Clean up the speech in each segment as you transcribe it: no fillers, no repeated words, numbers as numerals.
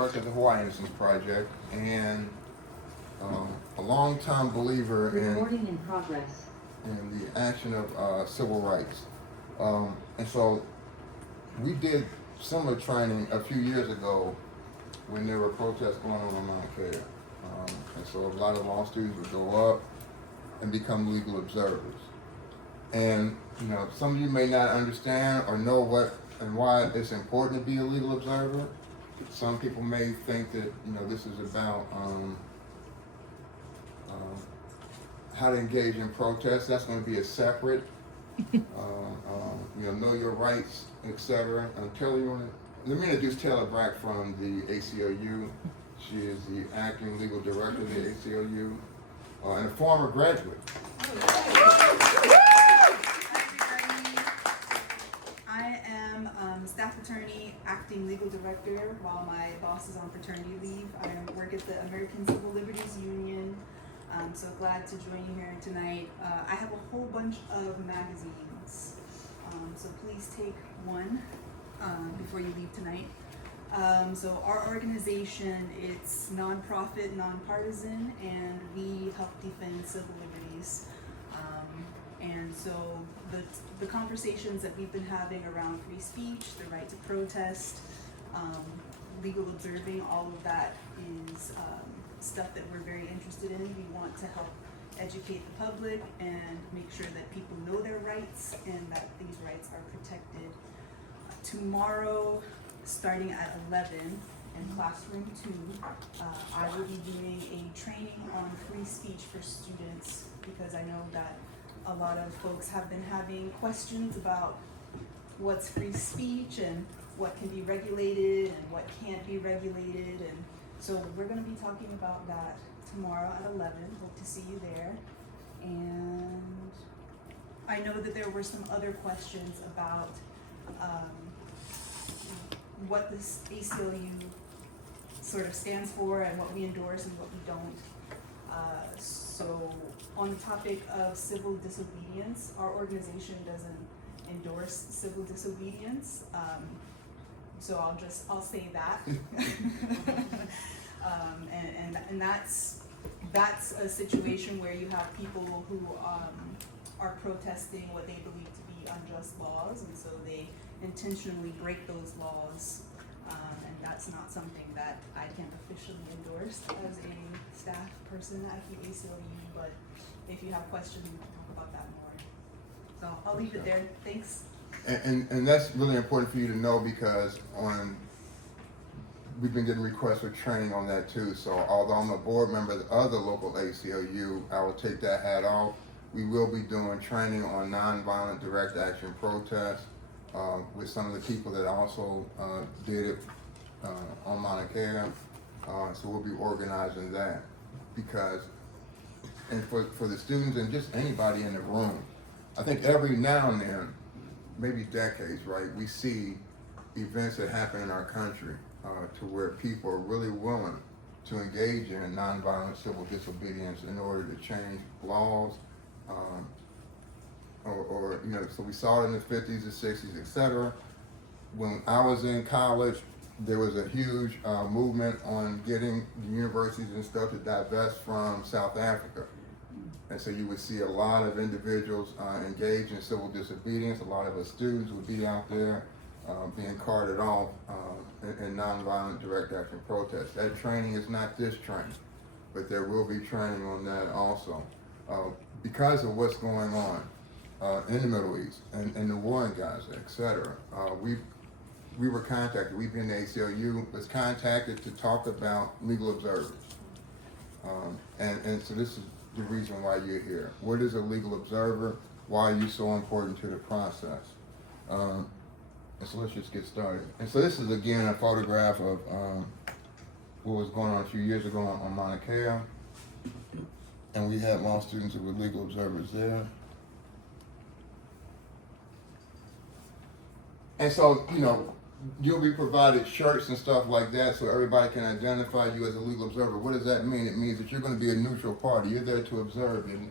work at the Hawaii Innocence Project and a long-time believer Recording in progress. in the action of civil rights. And so we did similar training a few years ago when there were protests going on Mauna Kea. And so a lot of law students would go up and become legal observers. And you know, some of you may not understand or know what and why it's important to be a legal observer. Some people may think that this is about how to engage in protests. That's going to be a separate, know your rights, etc. Taylor, let me introduce Taylor Brack from the ACLU. She is the acting legal director of the ACLU and a former graduate. I am staff attorney, acting legal director while my boss is on paternity leave. I work at the American Civil Liberties Union. I'm so glad to join you here tonight. I have a whole bunch of magazines, so please take one before you leave tonight. So our organization, it's nonprofit, nonpartisan, and we help defend civil liberties. And so the conversations that we've been having around free speech, the right to protest, legal observing, all of that is stuff that we're very interested in. We want to help educate the public and make sure that people know their rights and that these rights are protected. Tomorrow, starting at 11 in classroom 2, I will be doing a training on free speech for students because I know that a lot of folks have been having questions about what's free speech and what can be regulated and what can't be regulated, and so we're going to be talking about that tomorrow at 11. Hope to see you there. And I know that there were some other questions about what this ACLU sort of stands for and what we endorse and what we don't. So on the topic of civil disobedience, our organization doesn't endorse civil disobedience. So I'll say that. And that's a situation where you have people who are protesting what they believe to be unjust laws, and so they intentionally break those laws, and that's not something that I can officially endorse as a staff person at the ACLU, but if you have questions, we can talk about that more. So I'll leave it there. Thanks. And that's really important for you to know because we've been getting requests for training on that too. So although I'm a board member of the local ACLU, I will take that hat off. We will be doing training on nonviolent direct action protests with some of the people that also did it on Mauna Kea. So we'll be organizing that because, and for the students and just anybody in the room, I think every now and then, maybe decades, right, we see events that happen in our country to where people are really willing to engage in nonviolent civil disobedience in order to change laws, so we saw it in the 50s, the 60s, etc. When I was in college, there was a huge movement on getting the universities and stuff to divest from South Africa. And so you would see a lot of individuals engaged in civil disobedience. A lot of us students would be out there being carted off in nonviolent direct action protests. That training is not this training, but there will be training on that also. Because of what's going on in the Middle East and the war in Gaza, etc. We were contacted, we've been the ACLU, was contacted to talk about legal observers. And so this is the reason why you're here. What is a legal observer? Why are you so important to the process? And so let's just get started. And so this is again a photograph of what was going on a few years ago on Mauna Kea. And we had law students who were legal observers there. And so, you'll be provided shirts and stuff like that so everybody can identify you as a legal observer. What does that mean? It means that you're going to be a neutral party. You're there to observe. And,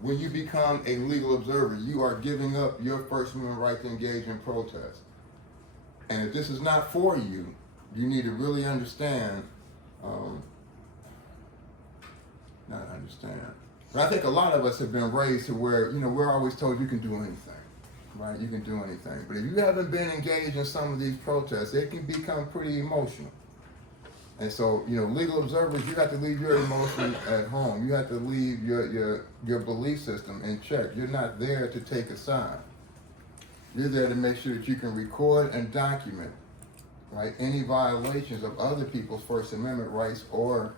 when you become a legal observer, you are giving up your First Amendment right to engage in protest. And if this is not for you, you need to really understand, not understand, but I think a lot of us have been raised to where, we're always told you can do anything, right? You can do anything. But if you haven't been engaged in some of these protests, it can become pretty emotional. And so, legal observers, you have to leave your emotions at home. You have to leave your belief system in check. You're not there to take a side. You're there to make sure that you can record and document, right, any violations of other people's First Amendment rights or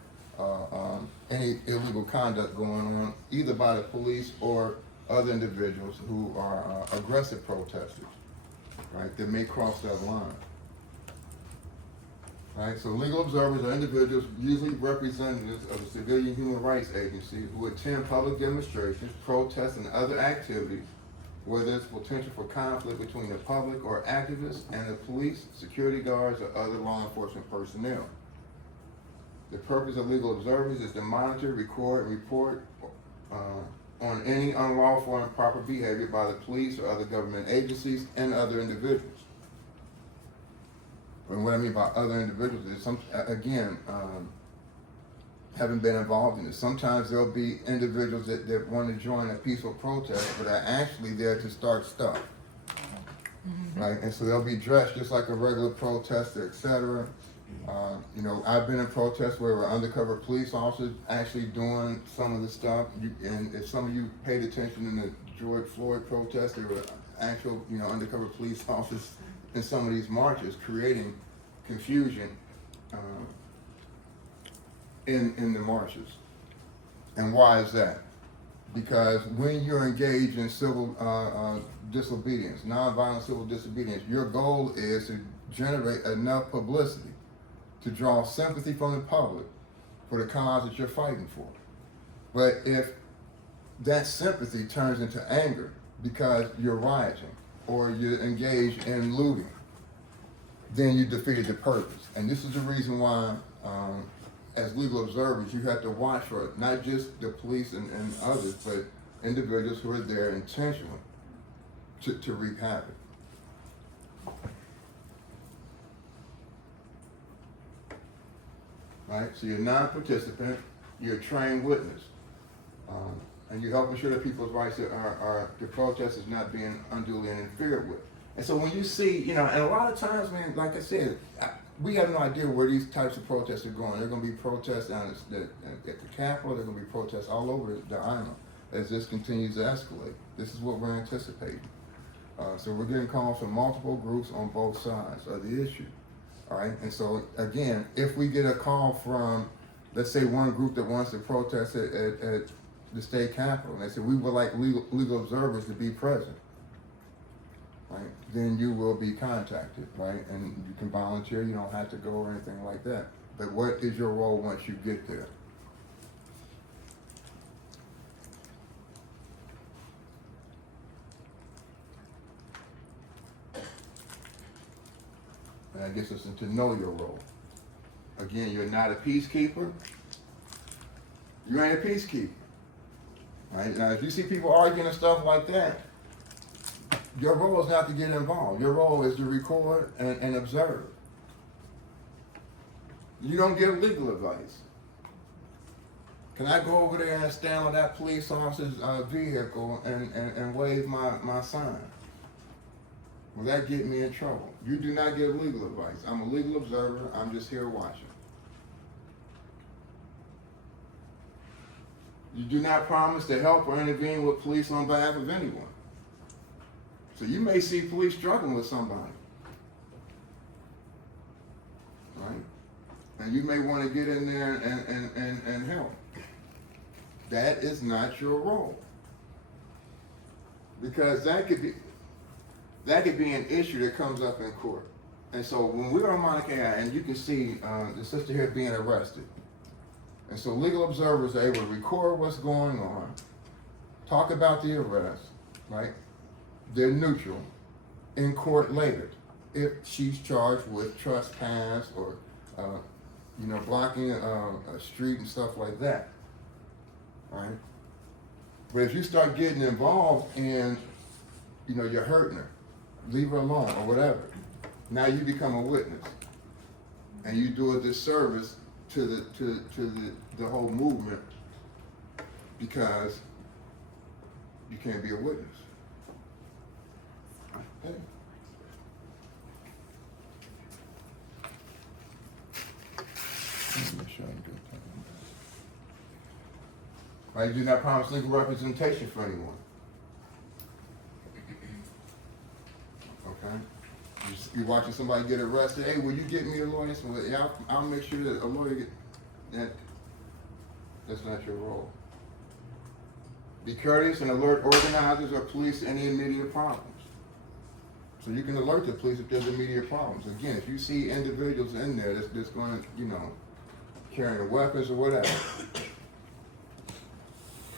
any illegal conduct going on, either by the police or other individuals who are aggressive protesters, right, that may cross that line. Right, so legal observers are individuals, usually representatives of a civilian human rights agency, who attend public demonstrations, protests, and other activities where there's potential for conflict between the public or activists and the police, security guards, or other law enforcement personnel. The purpose of legal observers is to monitor, record, and report on any unlawful and improper behavior by the police or other government agencies and other individuals. And what I mean by other individuals is, having been involved in it, sometimes there'll be individuals that want to join a peaceful protest, but are actually there to start stuff. Right? And so they'll be dressed just like a regular protester, etc. I've been in protests where we're undercover police officers actually doing some of the stuff. And if some of you paid attention in the George Floyd protest, there were actual, undercover police officers in some of these marches creating confusion in the marches. And why is that? Because when you're engaged in civil disobedience, nonviolent civil disobedience, your goal is to generate enough publicity to draw sympathy from the public for the cause that you're fighting for. But if that sympathy turns into anger because you're rioting or you're engaged in looting, then you defeated the purpose. And this is the reason why, as legal observers, you have to watch for not just the police and others, but individuals who are there intentionally to wreak havoc. Right? So you're a non-participant, you're a trained witness, and you help ensure that people's rights the protest is not being unduly interfered with. And so when you see, and a lot of times, man, like I said, we have no idea where these types of protests are going. There are going to be protests down at the Capitol. There are going to be protests all over the island as this continues to escalate. This is what we're anticipating. So we're getting calls from multiple groups on both sides of the issue. All right, and so again, if we get a call from, let's say, one group that wants to protest at the state capitol, and they say we would like legal observers to be present, right? Then you will be contacted, right? And you can volunteer. You don't have to go or anything like that. But what is your role once you get there? And that gets us into know your role. Again, you're not a peacekeeper. You ain't a peacekeeper. Right? Now, if you see people arguing and stuff like that, your role is not to get involved. Your role is to record and observe. You don't give legal advice. Can I go over there and stand on that police officer's vehicle and wave my sign? Will that get me in trouble? You do not give legal advice. I'm a legal observer. I'm just here watching. You do not promise to help or intervene with police on behalf of anyone. So you may see police struggling with somebody, right? And you may want to get in there and help. That is not your role. Because that could be an issue that comes up in court. And so when we were on Mauna Kea, and you can see the sister here being arrested. And so legal observers are able to record what's going on, talk about the arrest, right? They're neutral in court later if she's charged with trespass or, blocking a street and stuff like that, right? But if you start getting involved in, you're hurting her, leave her alone or whatever. Now you become a witness. and you do a disservice to the whole movement because you can't be a witness. Okay. Make sure I get that. Right, you do not promise legal representation for anyone. Okay? You're watching somebody get arrested. Hey, will you get me a lawyer? So, yeah, I'll make sure that a lawyer get that. That's not your role. Be courteous and alert organizers or police to any immediate problems. So you can alert the police if there's immediate problems. Again, if you see individuals in there that's going to, you know, carrying weapons or whatever,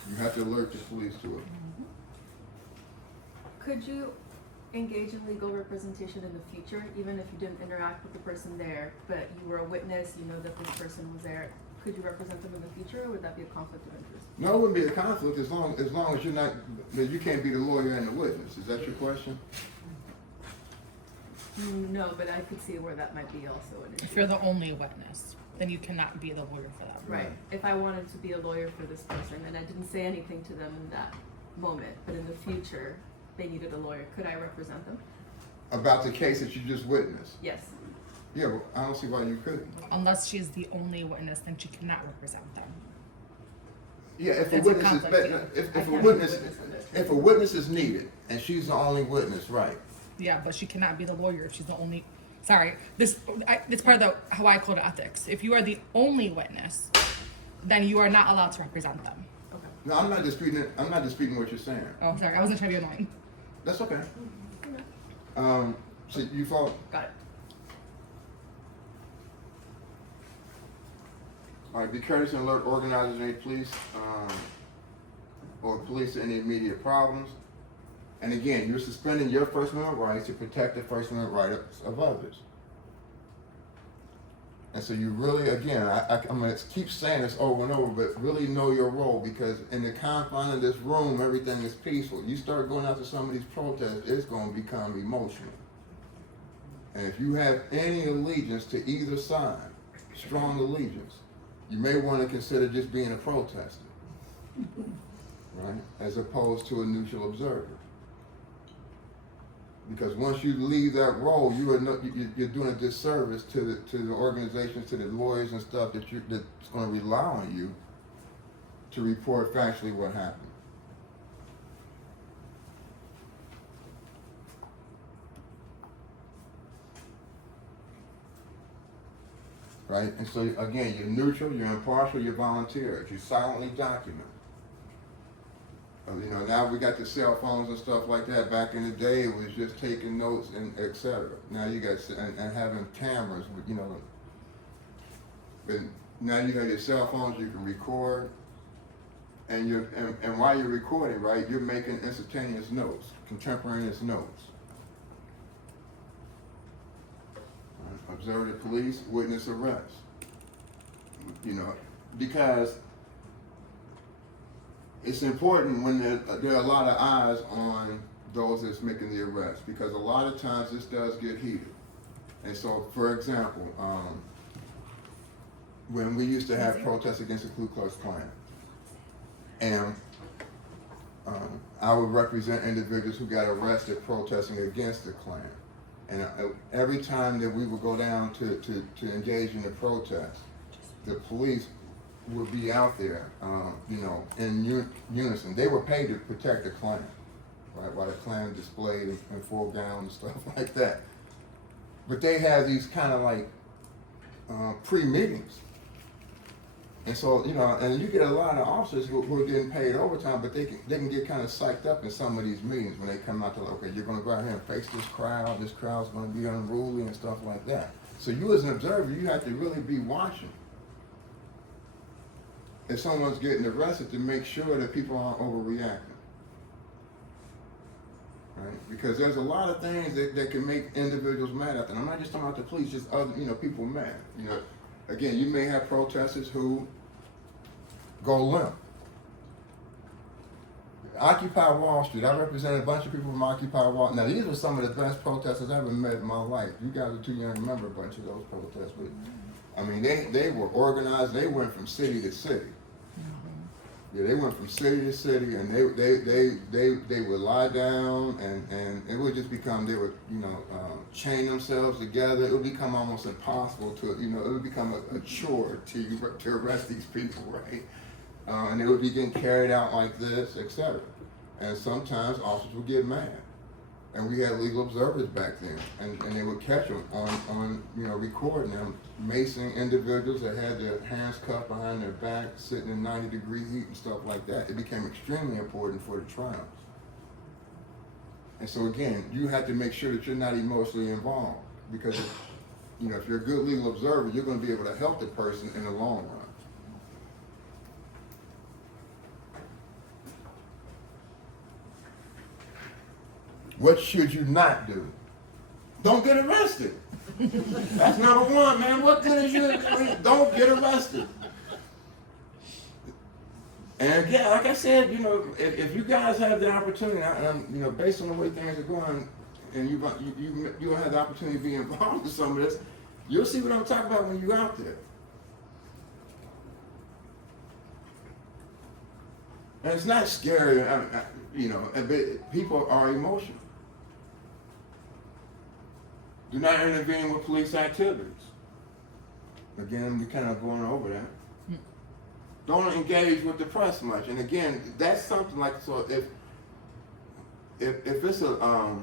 you have to alert the police to it. Could you engage in legal representation in the future, even if you didn't interact with the person there, but you were a witness, you know that this person was there? Could you represent them in the future, or would that be a conflict of interest? No, it wouldn't be a conflict as long as you're not, that you can't be the lawyer and the witness. Is that your question? No, but I could see where that might be also an issue. If you're the only witness, then you cannot be the lawyer for that. Right. If I wanted to be a lawyer for this person and I didn't say anything to them in that moment, but in the future they needed a lawyer, could I represent them? About the case that you just witnessed? Yes. Yeah, but I don't see why you couldn't. Unless she is the only witness, then she cannot represent them. Yeah, if a It's a witness is conflict. if I a can't witness be a witness in this. if a witness is needed and she's the only witness, right? Yeah, but she cannot be the lawyer if she's the only. Sorry, it's part of the Hawaii Code of Ethics. If you are the only witness, then you are not allowed to represent them. Okay. No, I'm not disputing it. I'm not disputing what you're saying. Oh, sorry, I wasn't trying to be annoying. That's okay. Okay. So you follow? Got it. All right, be courteous and alert organizers and police, or police to any immediate problems. And again, you're suspending your First Amendment rights to protect the First Amendment rights of others. And so you really, again, I'm going to keep saying this over and over, but really know your role, because in the confines of this room, everything is peaceful. You start going out to some of these protests, it's going to become emotional. And if you have any allegiance to either side, strong allegiance, you may want to consider just being a protester, right? As opposed to a neutral observer. Because once you leave that role, you're doing a disservice to the organizations, to the lawyers and stuff that's going to rely on you to report factually what happened. Right? And so again, you're neutral, you're impartial, you're volunteer. You silently document. You know, now we got the cell phones and stuff like that. Back in the day, it was just taking notes and etc. Now you got and having cameras, you know. But now you got your cell phones, you can record, and and while you're recording, right, you're making instantaneous notes, contemporaneous notes. Right? Observe the police, witness arrest. You know, because it's important when there are a lot of eyes on those that's making the arrest, because a lot of times this does get heated. And so, for example, when we used to have protests against the Ku Klux Klan, and I would represent individuals who got arrested protesting against the Klan. And every time that we would go down to engage in the protest, the police would be out there, you know, in unison. They were paid to protect the Klan, right? While the Klan displayed in full gown and stuff like that. But they have these kind of like pre-meetings. And so, you know, and you get a lot of officers who are getting paid overtime, but they can get kind of psyched up in some of these meetings when they come out to, okay, you're going to go out here and face this crowd's going to be unruly and stuff like that. So you as an observer, you have to really be watching if someone's getting arrested to make sure that people aren't overreacting, right? Because there's a lot of things that can make individuals mad at them. I'm not just talking about the police, just other, you know, people mad. You know, again, you may have protesters who go limp. Occupy Wall Street. I represented a bunch of people from Occupy Wall. Now these were some of the best protesters I ever met in my life. You guys are too young to remember a bunch of those protests, but I mean they were organized. They went from city to city. Yeah, they went from city to city, and they would lie down, and it would just become they would chain themselves together. It would become almost impossible to it would become a chore to arrest these people, right? And they would be getting carried out like this, etc. And sometimes officers would get mad, and we had legal observers back then, and they would catch them on recording them macing individuals that had their hands cuffed behind their back, sitting in 90-degree heat and stuff like that. It became extremely important for the trials. And so again, you have to make sure that you're not emotionally involved, because if you're a good legal observer, you're going to be able to help the person in the long run. What should you not do? Don't get arrested. That's number one, man. What good is you? Don't get arrested. And again, like I said, if you guys have the opportunity, based on the way things are going, and you have the opportunity to be involved in some of this, you'll see what I'm talking about when you're out there. And it's not scary, but people are emotional. Do not intervene with police activities. Again, we're kind of going over that. Don't engage with the press much. And again, that's something like, so if it's a,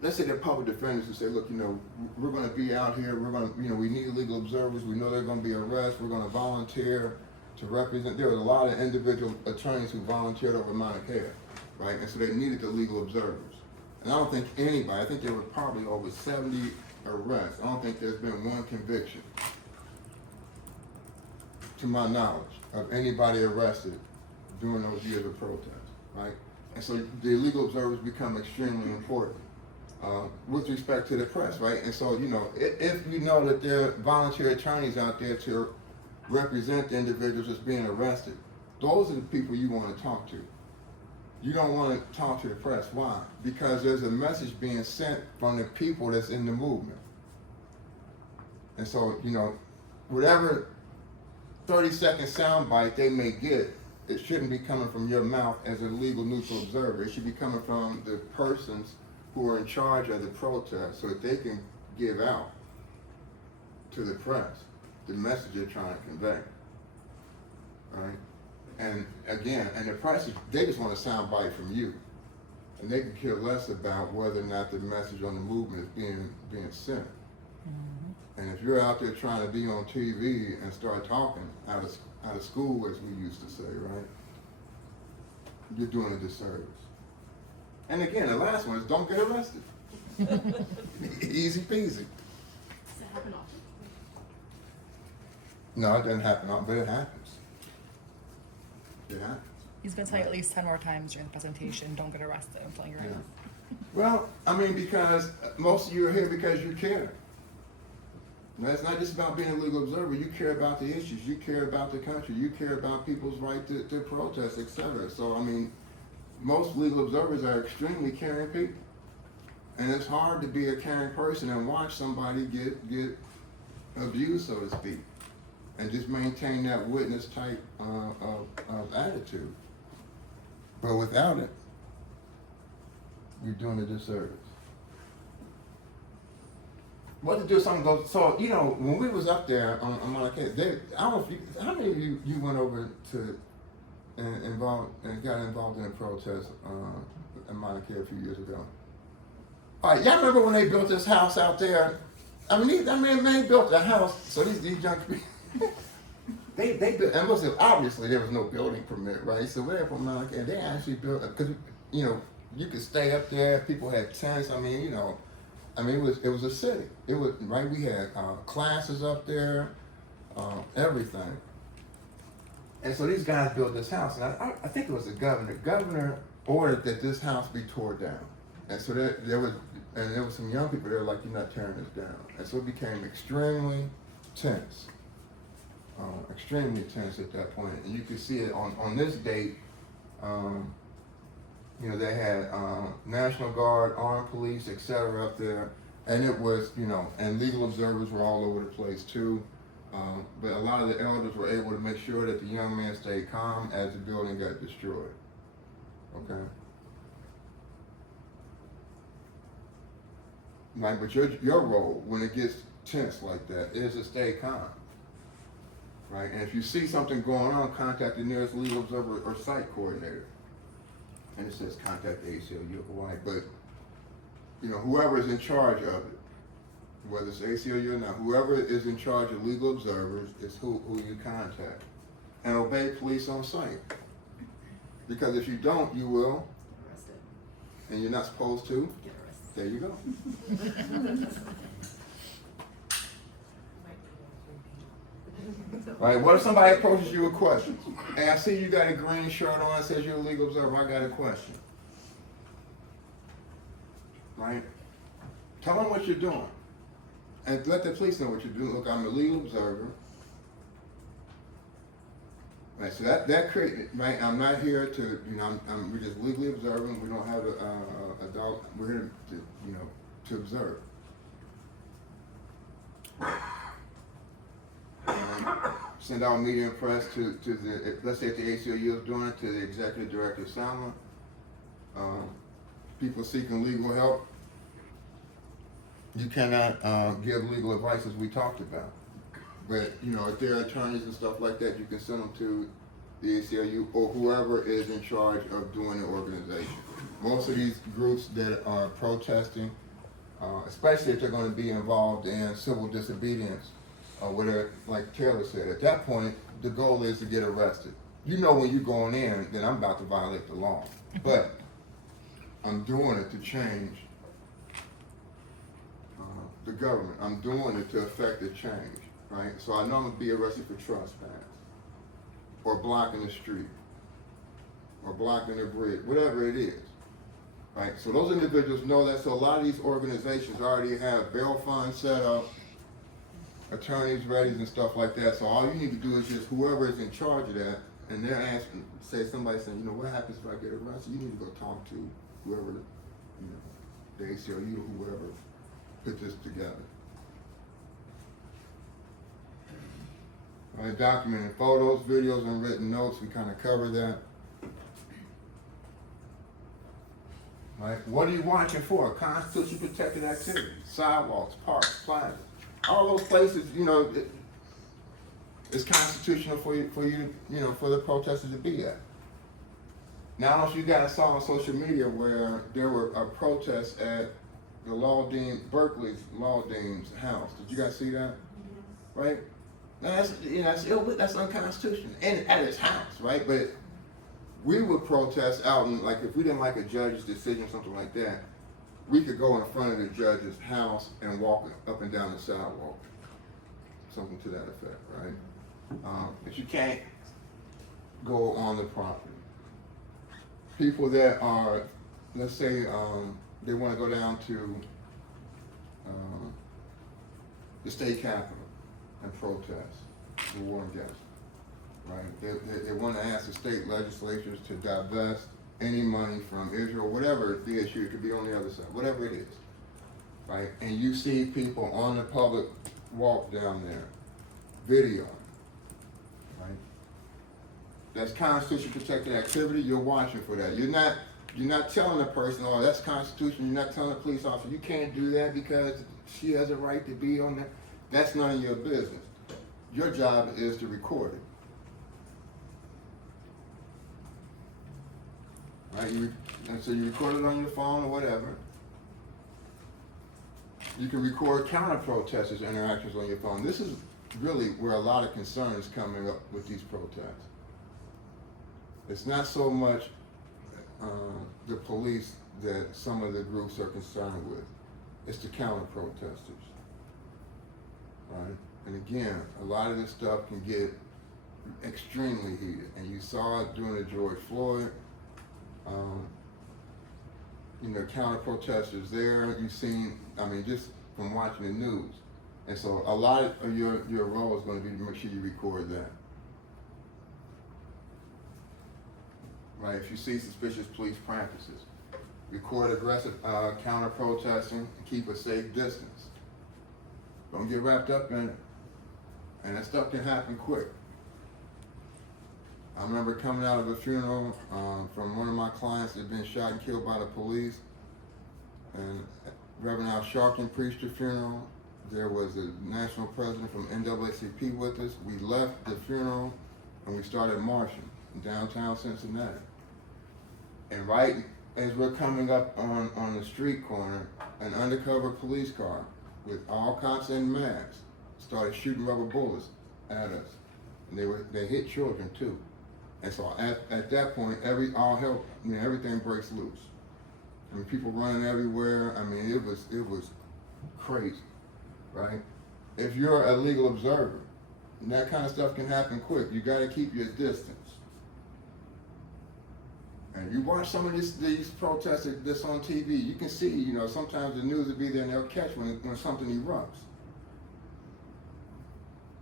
let's say they're public defenders who say, look, we're going to be out here, we're going to, we need legal observers, we know there are going to be arrests, we're going to volunteer to represent. There was a lot of individual attorneys who volunteered over Mauna Kea, right? And so they needed the legal observers. And I don't think anybody, I think there were probably over 70 arrests. I don't think there's been one conviction, to my knowledge, of anybody arrested during those years of protest, right? And so the legal observers become extremely important with respect to the press, right? And so, if you know that there are volunteer attorneys out there to represent the individuals that's being arrested, those are the people you want to talk to. You don't want to talk to the press. Why? Because there's a message being sent from the people that's in the movement. And so, whatever 30-second soundbite they may get, it shouldn't be coming from your mouth as a legal neutral observer. It should be coming from the persons who are in charge of the protest, so that they can give out to the press the message they're trying to convey. All right? And again, and the press, they just want a soundbite from you. And they can care less about whether or not the message on the movement is being sent. Mm-hmm. And if you're out there trying to be on TV and start talking out of school, as we used to say, right? You're doing a disservice. And again, the last one is don't get arrested. Easy peasy. Does that happen often? No, it doesn't happen often, but it happens. It happens. He's going to tell you at least 10 more times during the presentation, don't get arrested. I'm telling you right now. Well, because most of you are here because you care. Now, it's not just about being a legal observer. You care about the issues. You care about the country. You care about people's right to protest, etc. So, most legal observers are extremely caring people. And it's hard to be a caring person and watch somebody get abused, so to speak, and just maintain that witness type of attitude. But without it, you're doing a disservice. What to do if something goes, so, when we was up there on Mauna Kea, I don't know if you, how many of you went over to and got involved in a protest in Mauna Kea a few years ago? All right, y'all remember when they built this house out there? They built a house, so these young people, they built, and obviously there was no building permit, right? So we're from Mauna Kea, they actually built, because, you could stay up there, people had tents, it was a city. It was, right, we had classes up there, everything. And so these guys built this house, and I think it was the governor. The governor ordered that this house be torn down. And so there was some young people there like, you're not tearing this down. And so it became extremely tense. Extremely tense at that point. And you could see it on this date, you know, they had National Guard, armed police, etc. up there, and it was, you know, and legal observers were all over the place too. But a lot of the elders were able to make sure that the young man stayed calm as the building got destroyed. Okay. Like, but your role when it gets tense like that is to stay calm, right? And if you see something going on, contact the nearest legal observer or site coordinator. And it says contact the ACLU of Hawaii, but you know, whoever is in charge of it, whether it's ACLU or not, whoever is in charge of legal observers is who you contact. And obey police on site. Because if you don't, you will, Arrested. and you're not supposed to, Get arrested. there you go. Right, what if somebody approaches you with questions? Hey, I see you got a green shirt on, it says you're a legal observer, I got a question. Right? Tell them what you're doing. And let the police know what you're doing. Look, I'm a legal observer. Right, so that create, right, I'm not here to, you know, we're just legally observing, we don't have a dog, we're here to, you know, to observe. Send out media and press to the, let's say if the ACLU is doing it, to the executive director of SAMA. People seeking legal help, you cannot give legal advice as we talked about. But, you know, if there are attorneys and stuff like that, you can send them to the ACLU or whoever is in charge of doing the organization. Most of these groups that are protesting, especially if they're going to be involved in civil disobedience, where, like Taylor said, at that point, the goal is to get arrested. You know when you're going in, then I'm about to violate the law. But I'm doing it to change the government. I'm doing it to affect the change, right? So I know I'm gonna be arrested for trespass, or blocking the street, or blocking the bridge, whatever it is, right? So those individuals know that. So a lot of these organizations already have bail funds set up, attorneys ready and stuff like that. So all you need to do is just whoever is in charge of that, and they're asking, say somebody saying, you know, what happens if I get arrested? You need to go talk to whoever, you know, the ACLU or whoever put this together. All right, documenting photos, videos, and written notes. We kind of covered that. Right, what are you watching for? Constitution protected activity, sidewalks, parks, plazas. All those places, you know, it's constitutional for you, you know, for the protesters to be at. Now, I don't know if you guys saw on social media where there were protests at the law dean, Berkeley's law dean's house. Did you guys see that? Right? Now that's, you know, that's unconstitutional, and at his house, right? But we would protest out, and like if we didn't like a judge's decision or something like that, we could go in front of the judge's house and walk up and down the sidewalk, something to that effect, right? But you can't go on the property. People that are, let's say, they want to go down to the state capitol and protest the war on Gaza, right? They want to ask the state legislatures to divest any money from Israel, whatever the issue, it could be on the other side, whatever it is, right? And you see people on the public walk down there, video, right? That's constitution protected activity. You're watching for that. You're not telling the person, oh, that's constitution. You're not telling the police officer, you can't do that because she has a right to be on that. That's none of your business. Your job is to record it. Right? And so you record it on your phone or whatever. You can record counter protesters' interactions on your phone. This is really where a lot of concern is coming up with these protests. It's not so much the police that some of the groups are concerned with. It's the counter protesters, right? And again, a lot of this stuff can get extremely heated. And you saw it during the George Floyd, you know, counter protesters there. You've seen, I mean, just from watching the news. And so a lot of your role is going to be to make sure you record that. right? If you see suspicious police practices, record aggressive counter protesting and keep a safe distance. Don't get wrapped up in it. And that stuff can happen quick. I remember coming out of a funeral from one of my clients that had been shot and killed by the police. And Reverend Al Sharpton preached the funeral. There was a national president from NAACP with us. We left the funeral and we started marching in downtown Cincinnati. And right as we're coming up on the street corner, an undercover police car with all cops in masks started shooting rubber bullets at us. And they hit children too. And so at that point, everything breaks loose. I mean, people running everywhere. I mean, it was crazy, right? If you're a legal observer, that kind of stuff can happen quick. You got to keep your distance. And you watch some of these protests that's on TV, you can see, you know, sometimes the news will be there and they'll catch when something erupts.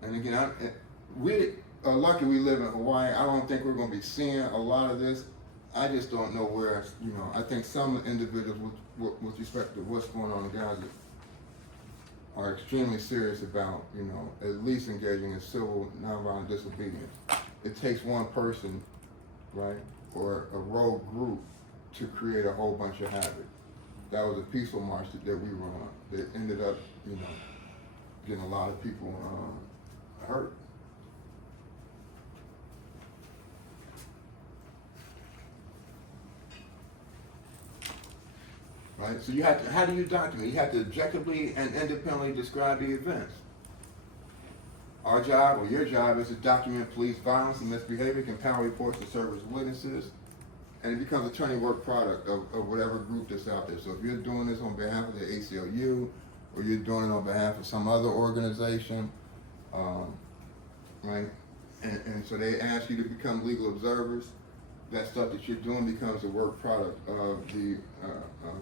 And again, we are lucky we live in Hawaii. I don't think we're going to be seeing a lot of this. I just don't know where, you know, I think some individuals with respect to what's going on in Gaza are extremely serious about, you know, at least engaging in civil nonviolent disobedience. It takes one person, right, or a rogue group to create a whole bunch of havoc. That was a peaceful march that we were on that ended up, you know, getting a lot of people hurt. Right? So you have to, how do you document? You have to objectively and independently describe the events. Our job, or your job, is to document police violence and misbehavior, compile reports to serve as witnesses, and it becomes a turning work product of whatever group that's out there. So if you're doing this on behalf of the ACLU, or you're doing it on behalf of some other organization, right? And so they ask you to become legal observers. That stuff that you're doing becomes a work product of the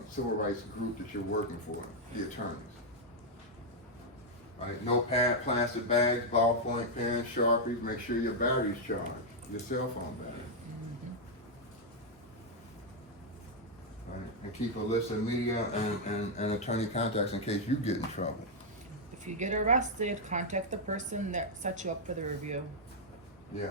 civil rights group that you're working for, the attorneys. Right? No plastic bags, ballpoint pens, Sharpies. Make sure your battery's charged, your cell phone battery. Right? And keep a list of media and attorney contacts in case you get in trouble. If you get arrested, contact the person that set you up for the review. Yeah.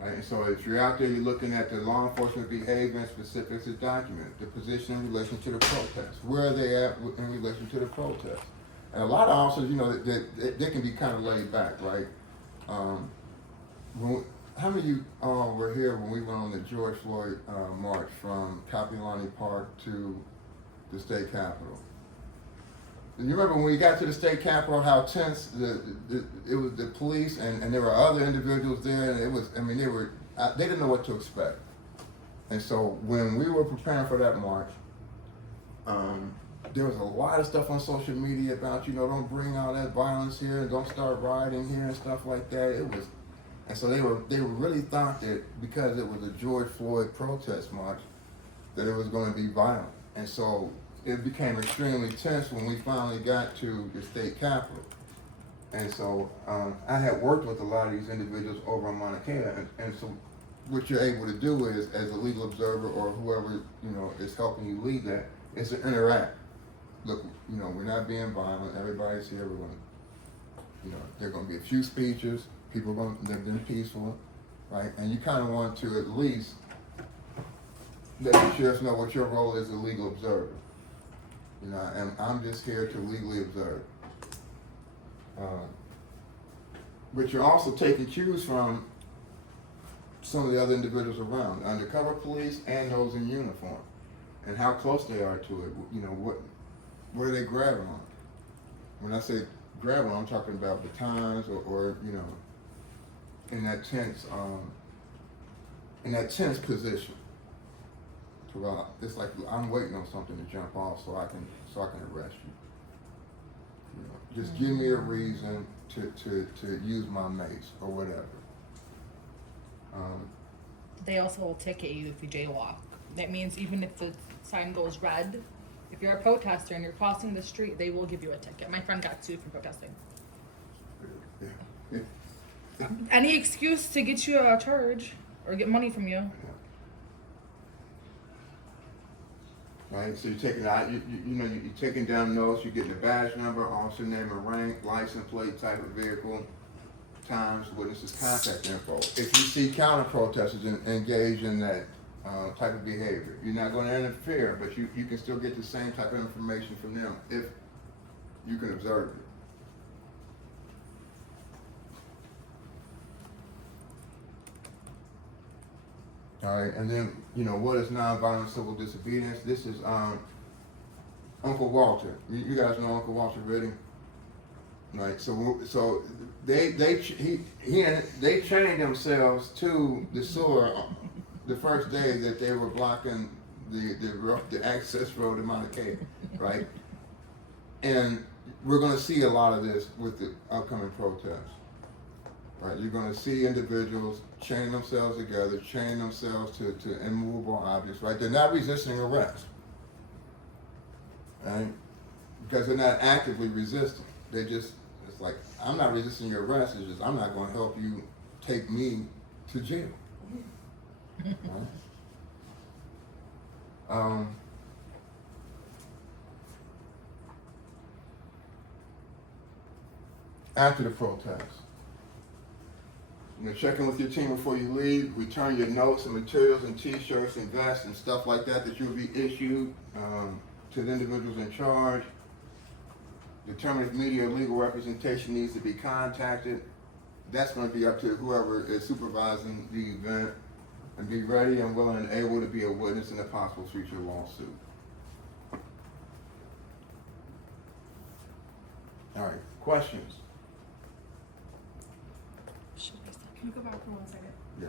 Right, and so if you're out there, you're looking at the law enforcement behavior and specifics to document the position in relation to the protest. Where are they at in relation to the protest? And a lot of officers, you know, they can be kind of laid back, right? How many of you were here when we went on the George Floyd march from Kapiolani Park to the state capitol? And you remember when we got to the state capitol, how tense it was, the police, and there were other individuals there, and it was, I mean, they didn't know what to expect. And so when we were preparing for that march, there was a lot of stuff on social media about, you know, don't bring all that violence here, and don't start rioting here and stuff like that. And so they really thought that because it was a George Floyd protest march, that it was going to be violent. And so it became extremely tense when we finally got to the state capitol. And so I had worked with a lot of these individuals over on Mauna Kea, and so what you're able to do is, as a legal observer or whoever, you know, is helping you lead that, is to interact. Look, you know, we're not being violent, everybody's here, we're going to, you know, there are going to be a few speeches, people are going to, they're being peaceful, right? And you kind of want to at least let the sheriffs know what your role is as a legal observer. You know, and I'm just here to legally observe. But you're also taking cues from some of the other individuals around, the undercover police and those in uniform, and how close they are to it. You know, what are they grabbing on? When I say grabbing on, I'm talking about batons or you know, in that tense position. Well, it's like I'm waiting on something to jump off so I can arrest you. You know, just give me a reason to use my mace or whatever. They also will ticket you if you jaywalk. That means even if the sign goes red, if you're a protester and you're crossing the street, they will give you a ticket. My friend got sued for protesting. Yeah. Any excuse to get you a charge or get money from you. Right, so you're taking out, you're taking down notes, you're getting the badge number, officer name and rank, license plate, type of vehicle, times, witnesses, contact info. If you see counter protesters engage in that type of behavior, you're not going to interfere, but you can still get the same type of information from them if you can observe it. All right, and then, what is nonviolent civil disobedience? This is Uncle Walter. You guys know Uncle Walter Redding? Right, so they trained themselves to the sewer the first day that they were blocking the access road to Mauna Kea, right? And we're gonna see a lot of this with the upcoming protests. Right, you're going to see individuals chain themselves together, chain themselves to immovable objects, right? They're not resisting arrest, right? Because they're not actively resisting. It's like, I'm not resisting your arrest, it's just, I'm not going to help you take me to jail. Right? After the protest, check in with your team before you leave. Return your notes and materials and T-shirts and vests and stuff like that you'll be issued to the individuals in charge. Determine if media or legal representation needs to be contacted. That's going to be up to whoever is supervising the event. And be ready and willing and able to be a witness in a possible future lawsuit. All right, questions? Can you go back for 1 second? Yeah.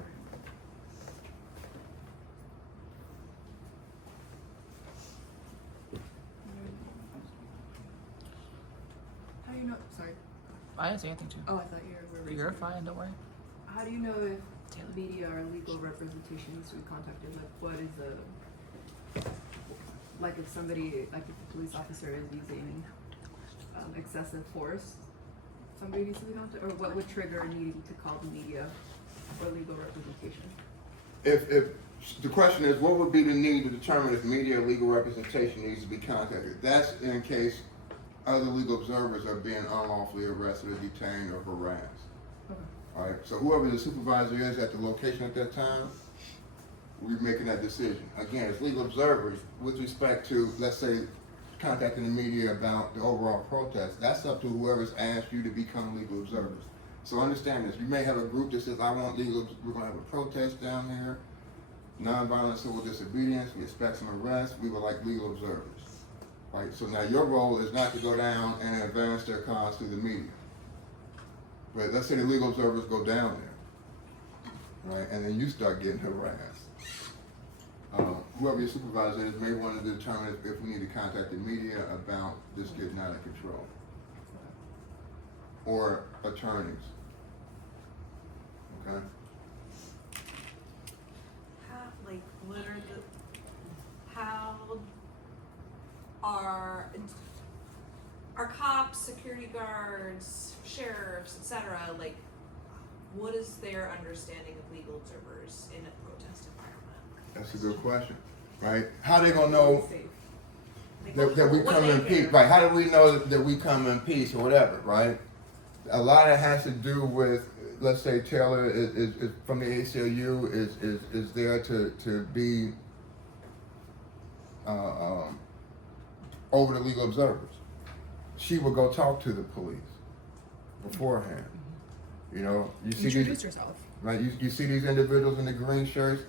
How do you know? Sorry. I didn't say anything to Oh, I thought you were. you. You're fine, don't worry. How do you know if media or legal representation needs to be contacted? Like, what is like if somebody, like if the police officer is using excessive force, somebody needs to be contacted? Or what would trigger needing to call the media or legal representation? If the question is, what would be the need to determine if media or legal representation needs to be contacted? That's in case other legal observers are being unlawfully arrested or detained or harassed. Okay. All right, so whoever the supervisor is at the location at that time, we're making that decision. Again, as legal observers, with respect to, let's say, contacting the media about the overall protest, that's up to whoever's asked you to become legal observers. So understand this, you may have a group that says, we're gonna have a protest down here, nonviolent civil disobedience, we expect some arrests, we would like legal observers. Right, so now your role is not to go down and advance their cause through the media. But let's say the legal observers go down there, right, and then you start getting harassed. Whoever your supervisor is may want to determine if we need to contact the media about this getting out of control. Or attorneys. Okay? How are cops, security guards, sheriffs, etc. like, what is their understanding of legal observers in a protest environment? That's a good question, right? How they gonna know Like, that we what come they in peace, care. right? How do we know that we come in peace or whatever, right? A lot of it has to do with, let's say Taylor is from the ACLU, is there to be over the legal observers. She will go talk to the police beforehand. You know, you see Introduce these, yourself. right? You see these individuals in the green shirts.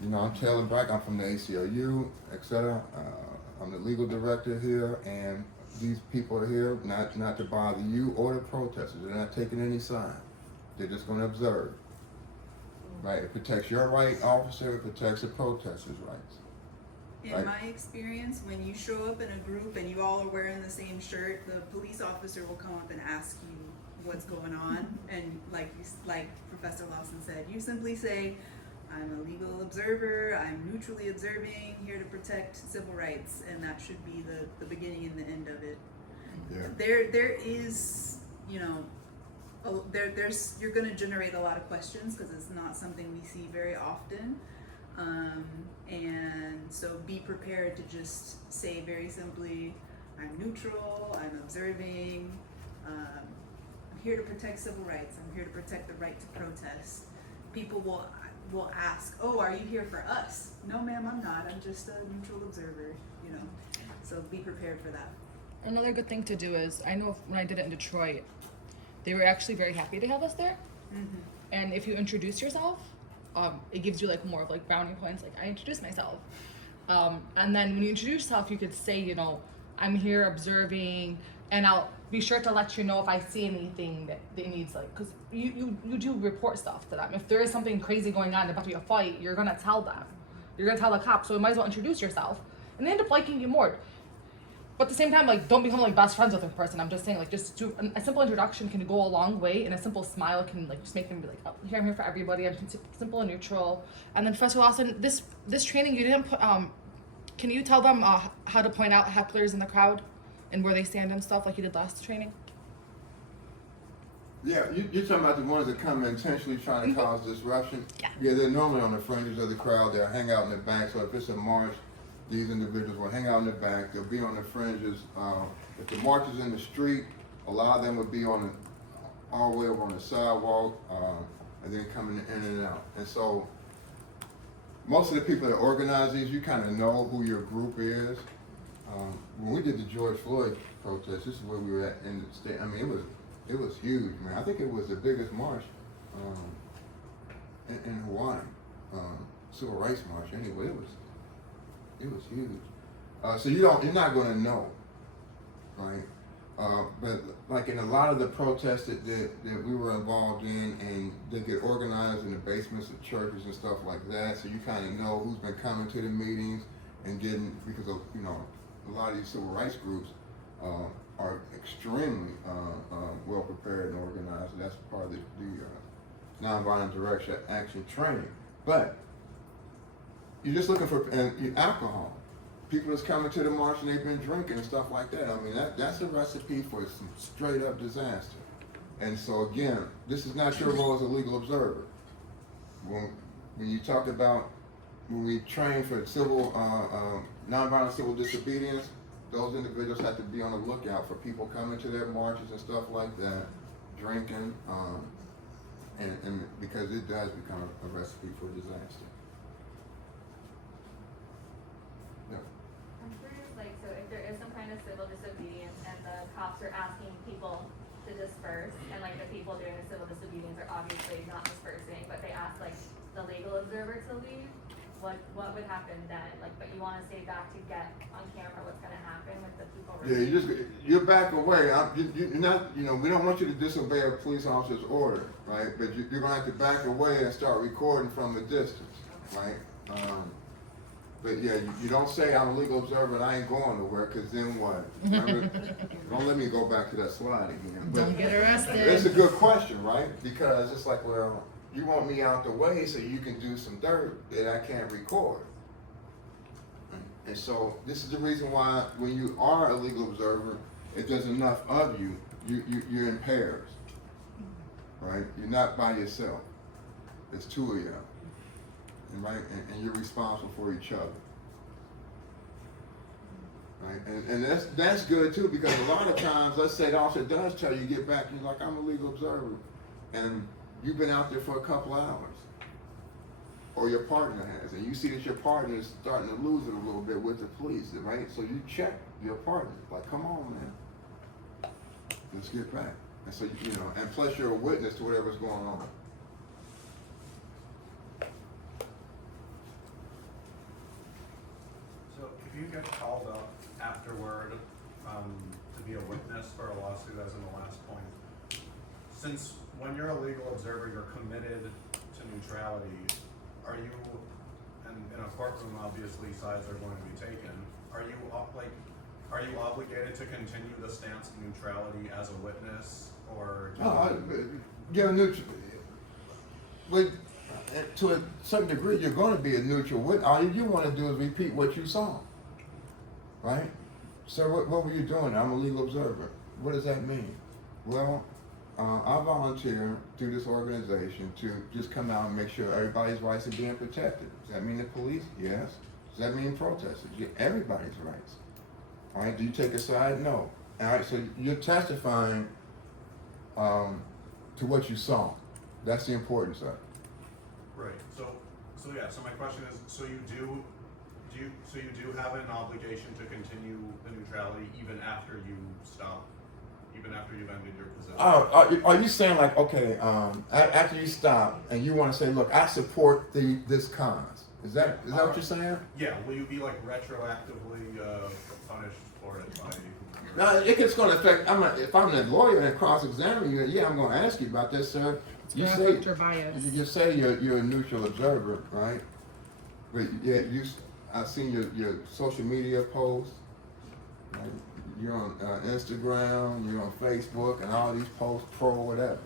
You know, I'm Taylor Brack. I'm from the ACLU, etc. I'm the legal director here, and these people are here not to bother you or the protesters. They're not taking any side. They're just going to observe. Right? It protects your right, officer. It protects the protesters' rights. In Right. my experience, when you show up in a group and you all are wearing the same shirt, the police officer will come up and ask you what's going on. And like Professor Lawson said, you simply say, I'm a legal observer, I'm neutrally observing, here to protect civil rights, and that should be the beginning and the end of it. Yeah. There is, you're gonna generate a lot of questions because it's not something we see very often. And so be prepared to just say very simply, I'm neutral, I'm observing, I'm here to protect civil rights, I'm here to protect the right to protest. People will ask, oh, are you here for us? No ma'am, I'm not, I'm just a neutral observer, you know, so be prepared for that. Another good thing to do is, I know when I did it in Detroit, they were actually very happy to have us there. Mm-hmm. And if you introduce yourself, it gives you like more of like brownie points, like I introduced myself. And then when you introduce yourself, you could say, you know, I'm here observing, and I'll be sure to let you know if I see anything that needs, like, because you do report stuff to them. If there is something crazy going on, about to be a fight, you're gonna tell them. You're gonna tell the cops, so you might as well introduce yourself. And they end up liking you more. But at the same time, like, don't become like best friends with a person. I'm just saying, like, just do a simple introduction can go a long way, and a simple smile can like just make them be like, oh, here I'm here for everybody. I'm simple and neutral. And then Professor Lawson, this training you didn't put. Can you tell them how to point out hecklers in the crowd and where they stand and stuff like you did last training? Yeah, you're talking about the ones that come intentionally trying to cause disruption? Yeah. Yeah, they're normally on the fringes of the crowd. They'll hang out in the back. So if it's a march, these individuals will hang out in the back. They'll be on the fringes. If the march is in the street, a lot of them will be on all the way over on the sidewalk, and then coming in and out. And so most of the people that organize these, you kind of know who your group is. When we did the George Floyd protest, this is where we were at in the state. I mean, it was huge, man. I think it was the biggest march in Hawaii, civil rights march. Anyway, it was huge. So you're not going to know, right? But like in a lot of the protests that we were involved in, and they get organized in the basements of churches and stuff like that. So you kind of know who's been coming to the meetings and getting, because of, you know, a lot of these civil rights groups are extremely well prepared and organized. And that's part of the nonviolent direct action training. But you're just looking for alcohol. People that's coming to the march and they've been drinking and stuff like that. I mean, that's a recipe for some straight up disaster. And so again, this is not your role as a legal observer. When you talk about, when we train for civil, nonviolent civil disobedience, those individuals have to be on the lookout for people coming to their marches and stuff like that, drinking, and because it does become a recipe for disaster. I'm curious, like, so if there is some kind of civil disobedience and the cops are asking people to disperse, and like the people doing the civil disobedience are obviously not dispersing, but they ask like the legal observer to leave, what would happen then? Like, but you want to stay back to get on camera what's going to happen with the people. Yeah, you're back away. You're not, you know, we don't want you to disobey a police officer's order, right? But you're gonna have to back away and start recording from a distance, right? But yeah, you don't say I'm a legal observer and I ain't going nowhere, because then what? Remember, don't let me go back to that slide again. But Don't get arrested. it's a good question, right? Because it's like, well, you want me out the way so you can do some dirt that I can't record. And so this is the reason why when you are a legal observer, if there's enough of you, you're in pairs, right? You're not by yourself. It's two of you. Right, and you're responsible for each other, right? And that's good too, because a lot of times, let's say the officer does tell you get back, and you're like, I'm a legal observer, and you've been out there for a couple hours, or your partner has, and you see that your partner is starting to lose it a little bit with the police, right? So you check your partner, like, come on, man, let's get back. And so you know, and plus you're a witness to whatever's going on. If you get called up afterward to be a witness for a lawsuit, as in the last point, since when you're a legal observer, you're committed to neutrality, are you, and in a courtroom, obviously sides are going to be taken, are you obligated to continue the stance of neutrality as a witness, or? You're neutral. But to a certain degree, you're going to be a neutral witness. All you want to do is repeat what you saw. Right? So what were you doing? I'm a legal observer. What does that mean? Well, I volunteer through this organization to just come out and make sure everybody's rights are being protected. Does that mean the police? Yes. Does that mean protesters? Yeah, everybody's rights. All right, do you take a side? No. All right, so you're testifying to what you saw. That's the importance of it. Right, so yeah, so my question is, so you do have an obligation to continue the neutrality even after you stop, even after you've ended your position? Are you saying like, okay, after you stop and you want to say, look, I support this cause? Is that what you're saying? Yeah, will you be like retroactively punished for it by? No, it's going to affect. If I'm a lawyer and cross-examine you, yeah, I'm going to ask you about this, sir. You gonna say affect your bias. you say you're a neutral observer, right? But yeah, I've seen your social media posts. Right? You're on Instagram, you're on Facebook, and all these posts pro whatever.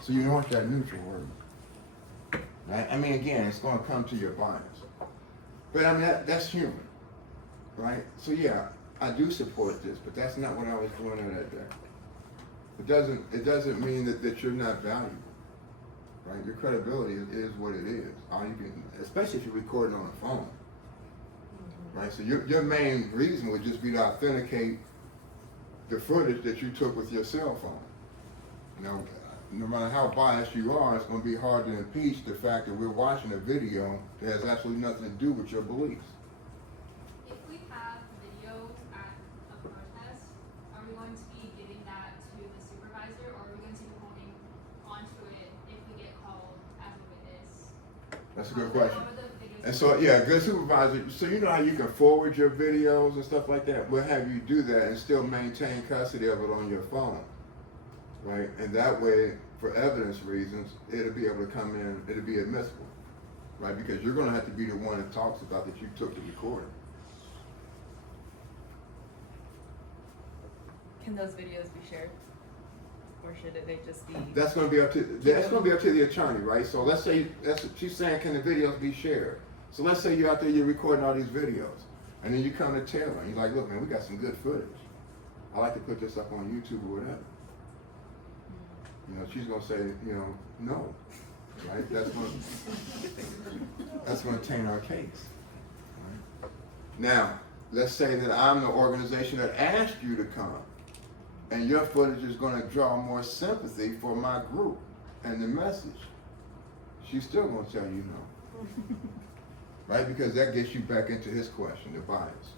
So you want that neutral word, right? I mean, again, it's going to come to your bias, but I mean that's human, right? So yeah, I do support this, but that's not what I was doing that day. It doesn't mean that you're not valuable, right? Your credibility is what it is. All you can, especially if you're recording on a phone, right? So your main reason would just be to authenticate the footage that you took with your cell phone. Now, no matter how biased you are, it's going to be hard to impeach the fact that we're watching a video that has absolutely nothing to do with your beliefs. If we have video at a protest, are we going to be giving that to the supervisor, or are we going to be holding onto it if we get called as a witness? That's a good How question. are the videos? And so, yeah, good supervisor. So you know how you can forward your videos and stuff like that? We'll have you do that and still maintain custody of it on your phone, right? And that way, for evidence reasons, it'll be able to come in, it'll be admissible, right? Because you're going to have to be the one that talks about that you took the recording. Can those videos be shared? Or should they just be? That's going to be up to the attorney, right? So let's say she's saying, can the videos be shared? So let's say you're out there, you're recording all these videos, and then you come to Taylor and you're like, look, man, we got some good footage. I like to put this up on YouTube or whatever. You know, she's gonna say, you know, no, right? That's gonna taint our case. Right? Now, let's say that I'm the organization that asked you to come, and your footage is gonna draw more sympathy for my group and the message. She's still gonna tell you no, right? Because that gets you back into his question, the bias.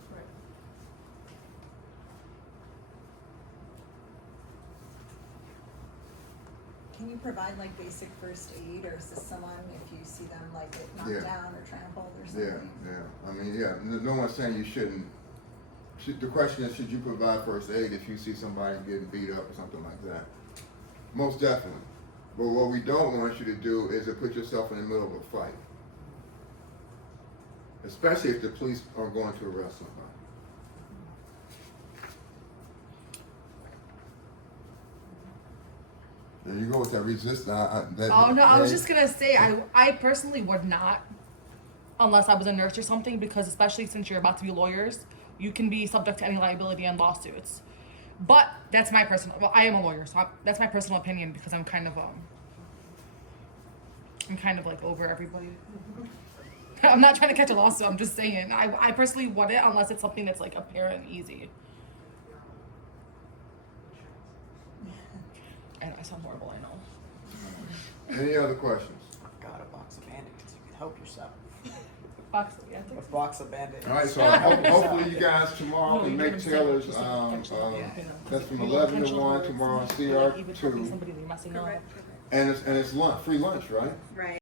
Can you provide like basic first aid, or assist someone if you see them like get knocked Yeah. down or trampled or Yeah, something? yeah. I mean, yeah. No one's saying you shouldn't. The question is, should you provide first aid if you see somebody getting beat up or something like that? Most definitely. But what we don't want you to do is to put yourself in the middle of a fight, especially if the police are going to arrest somebody. There you go with that resistance. Oh no, I was just gonna say I personally would not, unless I was a nurse or something, because especially since you're about to be lawyers, you can be subject to any liability and lawsuits. But that's my personal. Well, I am a lawyer, so that's my personal opinion because I'm kind of like over everybody. I'm not trying to catch a lawsuit. I'm just saying I personally wouldn't unless it's something that's like apparent and easy. And I sound horrible, I know. Any other questions? Got a box of Band-Aids. You can help yourself. Box, yeah, A box of Band-Aids. All right, so hopefully you guys tomorrow can make Taylor's, that's from 11 to 1 tomorrow on CR2. Somebody messing up. Correct. And it's lunch, free lunch, right? Right.